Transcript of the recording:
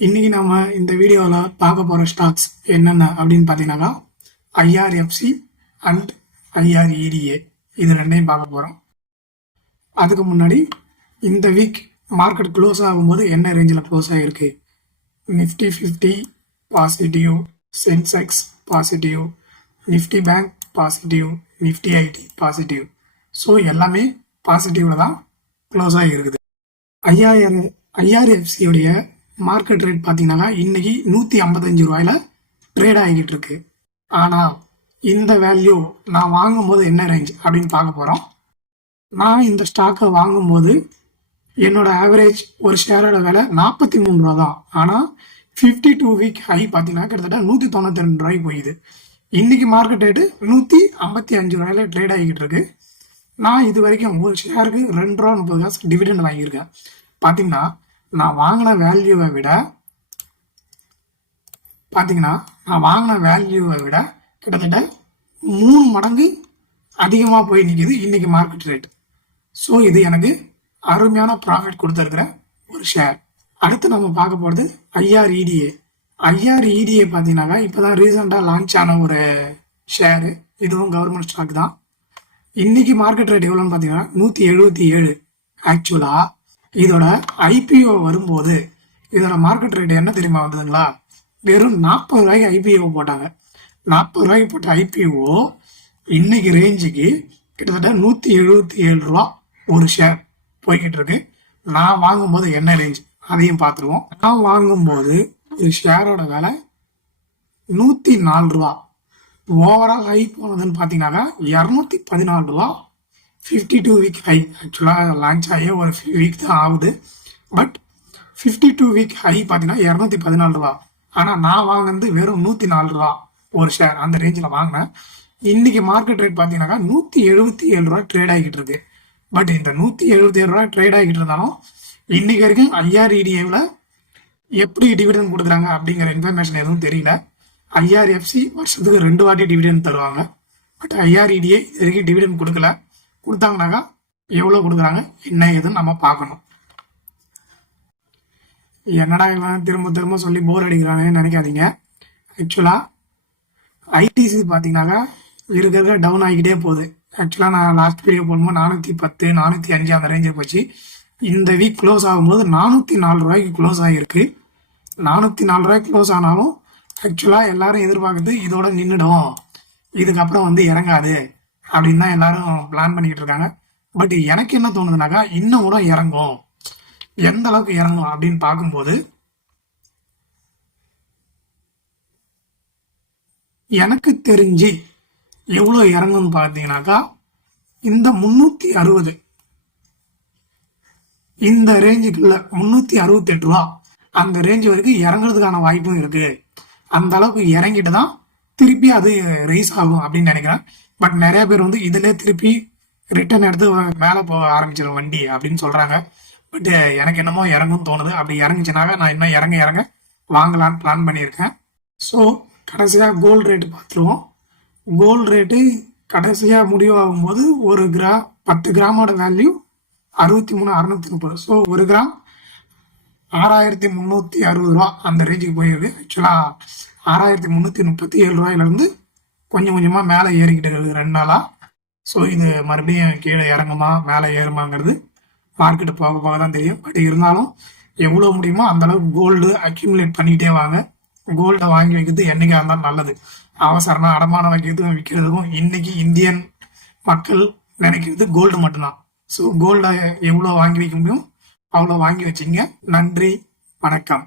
இன்னைக்கு நாம இந்த வீடியோவில் பார்க்க போகிற ஸ்டாக்ஸ் என்னென்ன அப்படின்னு பார்த்தீங்கன்னாக்கா ஐஆர்எஃப்சி அண்ட் ஐஆர்இடிஏ இது ரெண்டையும் பார்க்க போகிறோம் அதுக்கு முன்னாடி இந்த வீக் மார்க்கெட் க்ளோஸ் ஆகும்போது என்ன ரேஞ்சில் க்ளோஸ் ஆகிருக்கு Nifty fifty positive Sensex positive Nifty bank positive Nifty IT positive so எல்லாமே பாசிட்டிவில் தான் க்ளோஸ் ஆகிருக்குது. ஐயாயிரம் ஐஆர்எஃப்சியுடைய மார்க்கெட் ரேட் பார்த்தீங்கன்னா இன்னைக்கு நூற்றி ஐம்பத்தஞ்சு ரூபாயில ட்ரேட் ஆகிக்கிட்டு இருக்கு. ஆனால் இந்த வேல்யூ நான் வாங்கும்போது என்ன ரேஞ்ச் அப்படின்னு பார்க்க போகிறோம் நான் இந்த ஸ்டாக்கை வாங்கும்போது என்னோட ஆவரேஜ் ஒரு ஷேரோட விலை நாற்பத்தி மூணு ரூபா தான். ஆனால் ஃபிஃப்டி டூ வீக் ஹை பார்த்தீங்கன்னா கிட்டத்தட்ட நூற்றி தொண்ணூற்றி ரெண்டு ரூபாய்க்கு போயிது இன்னைக்கு மார்க்கெட் ரேட்டு நூற்றி ஐம்பத்தி அஞ்சு ரூபாயில ட்ரேட் ஆகிக்கிட்டு இருக்கு. நான் இது வரைக்கும் ஒரு ஷேருக்கு ரெண்டு ரூபா முப்பது காசு டிவிடெண்ட் வாங்கியிருக்கேன். பார்த்தீங்கன்னா நான் வாங்கின வேல்யூவை விட பார்த்தீங்கன்னா நான் வாங்கின வேல்யூவை விட கிட்டத்தட்ட மூணு மடங்கு அதிகமாக போய் நிற்கிது இன்றைக்கி மார்க்கெட் ரேட் ஸோ இது எனக்கு அருமையான ப்ராஃபிட் கொடுத்துருக்குற ஒரு ஷேர் அடுத்து நம்ம பார்க்க போகிறது ஐஆர்இடிஏ ஐஆர்இடிஏ பார்த்தீங்கன்னாக்கா இப்போ தான் ரீசெண்டாக லான்ச் ஆன ஒரு ஷேரு இதுவும் கவர்மெண்ட் ஸ்டாக் தான். இன்றைக்கி மார்க்கெட் ரேட் எவ்வளோன்னு பார்த்தீங்கன்னா நூற்றி எழுபத்தி ஏழு. ஆக்சுவலாக இதோட ஐபிஓ வரும்போது இதோட மார்க்கெட் ரேட் என்ன தெரியுமா வந்ததுங்களா? வெறும் நாற்பது ரூபாய்க்கு ஐபிஓ போட்டாங்க. நாற்பது ரூபாய்க்கு போட்ட ஐபிஓ இன்னைக்கு ரேஞ்சுக்கு கிட்டத்தட்ட நூற்றி எழுபத்தி ஏழு ரூபா ஒரு ஷேர் போய்கிட்டு இருக்கு. நான் வாங்கும்போது என்ன ரேஞ்ச் அதையும் பார்த்துருவோம். நான் வாங்கும்போது ஒரு ஷேரோட விலை நூற்றி நாலு ரூபா. ஓவரால் ஹை போனதுன்னு பார்த்தீங்கன்னாக்கா இரநூத்தி பதினாலு ரூபா ஃபிஃப்டி டூ வீக் ஹை ஆக்சுவலாக லான்ச் ஆகி ஒரு வீக் தான் ஆகுது. But fifty two week high பார்த்தீங்கன்னா இரநூத்தி பதினாலு ரூபா. ஆனால் நான் வாங்கினது வெறும் நூற்றி நாலு ரூபா ஒரு ஷேர் அந்த ரேஞ்சில் வாங்கினேன். இன்றைக்கி மார்க்கெட் ரேட் பார்த்தீங்கன்னாக்கா நூற்றி எழுபத்தி ஏழு ரூபா ட்ரேட் ஆகிட்டு இருக்கு. பட் இந்த நூற்றி எழுபத்தி ஏழு ரூபா ட்ரேட் ஆகிட்டு இருந்தாலும் இன்னைக்கு வரைக்கும் ஐஆர்இடிஏவில் எப்படி டிவிடன் கொடுக்குறாங்க அப்படிங்கிற இன்ஃபர்மேஷன் எதுவும் தெரியல. ஐஆர்எஃப்சி வருஷத்துக்கு ரெண்டு வாட்டி டிவிடன் தருவாங்க. பட் ஐஆர்இடிஏ இது வரைக்கும் டிவிடன் கொடுக்கல. கொடுத்தாங்கனாக்கா எவ்வளோ கொடுக்குறாங்க என்ன ஏதுன்னு நம்ம பார்க்கணும். என்னடா இவன் திரும்ப திரும்ப சொல்லி போர் அடிக்கிறானேன்னு நினைக்காதீங்க. ஆக்சுவலாக ஐடிசி பார்த்தீங்கன்னாக்கா இருக்க இருக்க டவுன் ஆகிக்கிட்டே போகுது. ஆக்சுவலாக நான் லாஸ்ட் வீடியோ போடும்போது நானூற்றி பத்து நானூற்றி அஞ்சு அந்த ரேஞ்சில் போச்சு. இந்த வீக் க்ளோஸ் ஆகும்போது நானூற்றி நாலு ரூபாய்க்கு க்ளோஸ் ஆகிருக்கு நானூற்றி நாலு ரூபாய்க்கு க்ளோஸ் ஆனாலும் ஆக்சுவலாக எல்லாரும் எதிர்பார்க்குறது இதோட நின்றுடும் இதுக்கப்புறம் வந்து இறங்காது. அப்படின்னு தான் எல்லாரும் பிளான் பண்ணிக்கிட்டு இருக்காங்க. பட் எனக்கு என்ன தோணுதுனாக்கா இன்னும் கூட இறங்கும். எந்த அளவுக்கு இறங்கும் அப்படின்னு பார்க்கும்போது எனக்கு தெரிஞ்சு எவ்வளோ இறங்கும்னு பார்த்தீங்கன்னாக்கா இந்த முந்நூற்றி அறுபது இந்த ரேஞ்சுக்குள்ள முந்நூற்றி அறுபத்தெட்டு ரூபா அந்த ரேஞ்ச் வரைக்கும் இறங்குறதுக்கான வாய்ப்பும் இருக்குது அந்த அளவுக்கு இறங்கிட்டு தான் திருப்பி அது ரைஸ் ஆகும் அப்படின்னு நினைக்கிறேன். பட் நிறைய பேர் வந்து இதிலே திருப்பி ரிட்டர்ன் எடுத்து மேலே போக ஆரம்பிச்சிடும் வண்டி அப்படின்னு சொல்றாங்க. பட் எனக்கு என்னமோ இறங்கும்னு தோணுது. அப்படி இறங்குச்சுனாவே நான் இன்னும் இறங்க இறங்க வாங்கலான்னு பிளான் பண்ணியிருக்கேன். ஸோ கடைசியாக கோல்டு ரேட்டு பார்த்துருவோம். கோல்டு ரேட்டு கடைசியாக முடிவாகும்போது ஒரு கிரா பத்து கிராமோட வேல்யூ அறுபத்தி மூணு அறுநூத்தி முப்பது ஸோ ஒரு கிராம் ஆறாயிரத்தி முந்நூற்றி அறுபது ரூபா அந்த ரேஞ்சுக்கு போயிருக்கு ஆக்சுவலாக ஆறாயிரத்தி முந்நூற்றி முப்பத்தி ஏழு ரூபாயிலேருந்து கொஞ்சம் கொஞ்சமாக மேலே ஏறிக்கிட்டு இருக்குது ரெண்டு நாளாக ஸோ இது மறுபடியும் கீழே இறங்குமா மேலே ஏறுமாங்கிறது மார்க்கெட்டு போக போக தான் தெரியும். பட் இருந்தாலும் எவ்வளோ முடியுமோ அந்த அளவுக்கு கோல்டு அக்யூமுலேட் பண்ணிக்கிட்டே வாங்க. கோல்டை வாங்கி வைக்கிறது என்றைக்காக இருந்தாலும் நல்லது. அவசரமாக அடமானம் வைக்கிறதுக்கும் விற்கிறதுக்கும் இன்னைக்கு இந்தியன் மக்கள் நினைக்கிறது கோல்டு மட்டும்தான். ஸோ கோல்டை எவ்வளோ வாங்கி வைக்க முடியும்? அவ்வளோ வாங்கி வச்சிங்க நன்றி வணக்கம்.